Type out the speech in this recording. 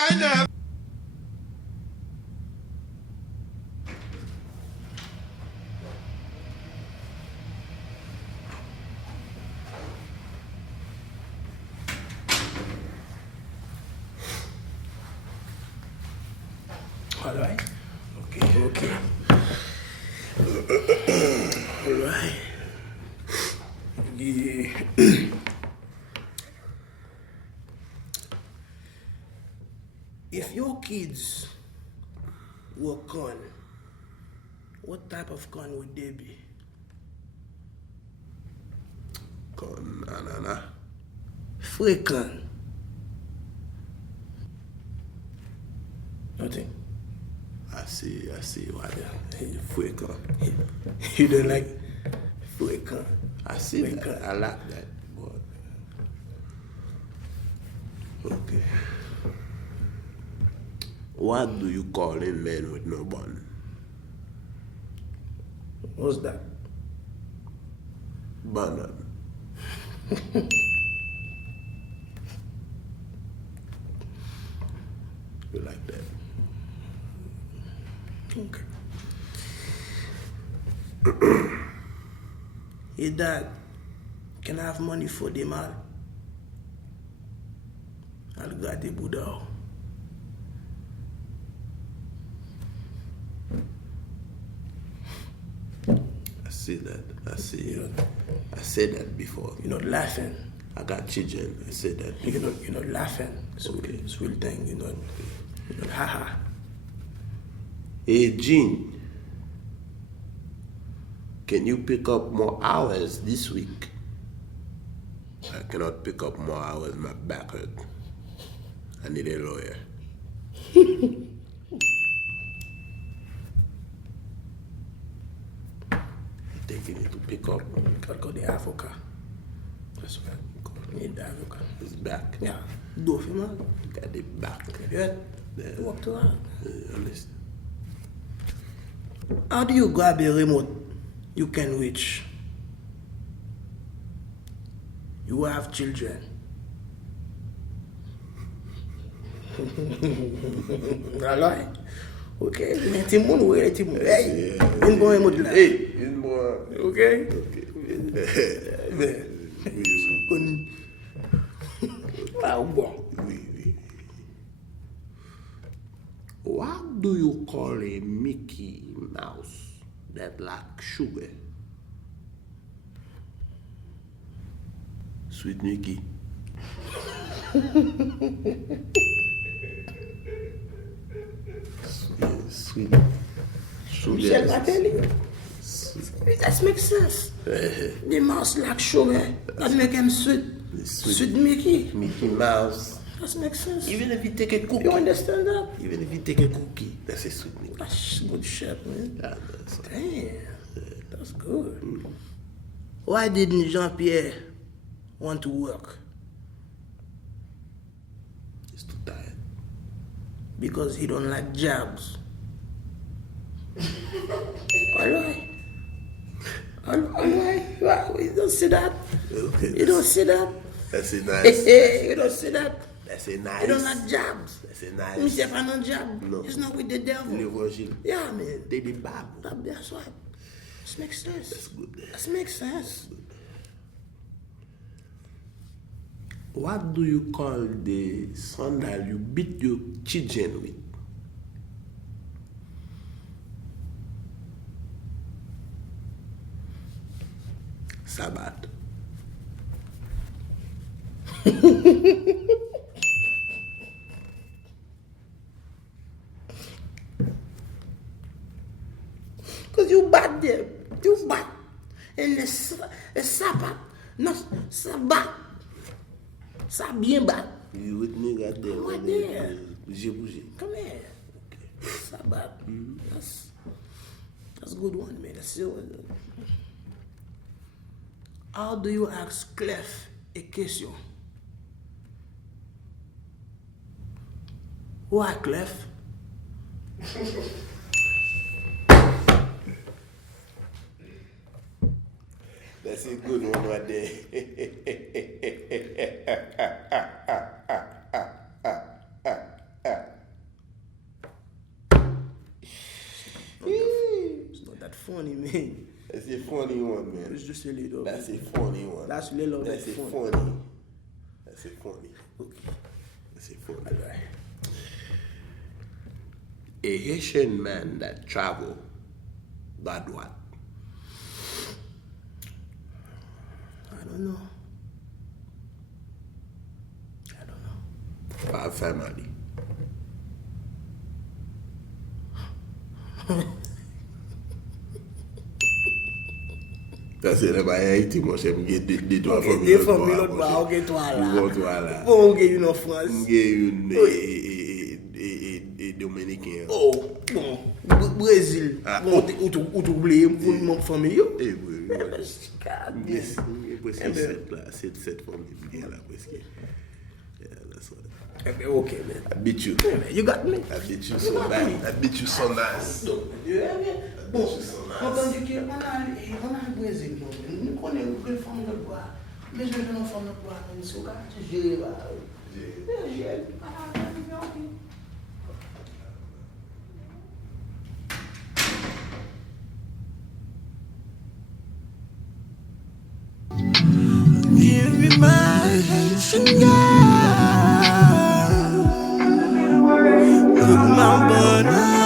kind of. All right. Okay. All right. Yeah. If your kids were corn, what type of corn would they be? Con anana. Free corn. Nothing. I see why they free con. You don't like free corn? I see that. I like that. But okay. What do you call a man with no bun? What's that? Banana. You like that? Okay. Hey dad, can I have money for the mal? I'll get the Buddha. I see that. I said that before. You're not laughing. I got children. I said that. You're not laughing. It's real thing. You're not haha. Hey, Gene, can you pick up more hours this week? I cannot pick up more hours. My back hurt. I need a lawyer. I think you need to pick up. Gotta go to Africa. That's what I need the Africa. His back. Yeah. Do it, man. Got the back. Yeah. Yeah. Walk to that. Understand? How do you grab a remote you can reach? You have children. Alright. Okay. Timon, where Timon? Hey, in boy, Hey, in more. okay. What do you call a Mickey Mouse that like sugar? Sweet Mickey. Sweet. Michel, I tell you. That makes sense. The mouse like sugar. That make him sweet. Sweet Mickey. Mickey Mouse. That makes sense. Even if you take a cookie. You understand that? Even if you take a cookie, that's a sweet Mickey. That's good shit, man. Yeah, that's Damn. That's good. Why didn't Jean-Pierre want to work? He's too tired. Because he don't like jobs. Alright. You don't see that? Okay. You don't see that? That's a nice. You don't see that? That's a nice. You don't like jobs. That's a nice. Himself have no job. No. It's not with the devil. You worship. Yeah, man. They the Bible. That's why. This makes sense. That's good. This makes sense. What do you call the sandal you beat your children with? Sabbath. Because you bad them. You bad. And the Sabbath, not Sabbath. Ça bien bad. You with me, goddamn. Right there. Bouger. Come here. Okay. Sabbath. That's a good one, man. That's your one. How do you ask Clef a question? Why, Clef? That's a good one right there. funny, man. That's a funny one, man. It's just a little. That's a funny one. That's a little bit That's a funny. funny. That's a funny. Okay. That's a funny. A Haitian man that travel got what? I don't know. Bad family. That's it, everybody Haiti must have get the toi Ok, de famille l'autre bas, ok, toi là. Toi là. Bon, ok, you know France. Une Dominicain. Oh, bon, Brésil. Bon, ou t'oublies mon famille yo? Eh oui, God, yes. Presque 7 familles là presque. Yeah, that's what. Okay, man. I beat you. Yeah, man, you got me. I beat you so bad. I beat you so nice. Bon, entendu que on a le Brésil, nous connaissons que les femmes de bois. Mais je ne femme de bois, mais c'est quoi? Tu gères là. Gère. Give me my Haitian girl. Look my butter.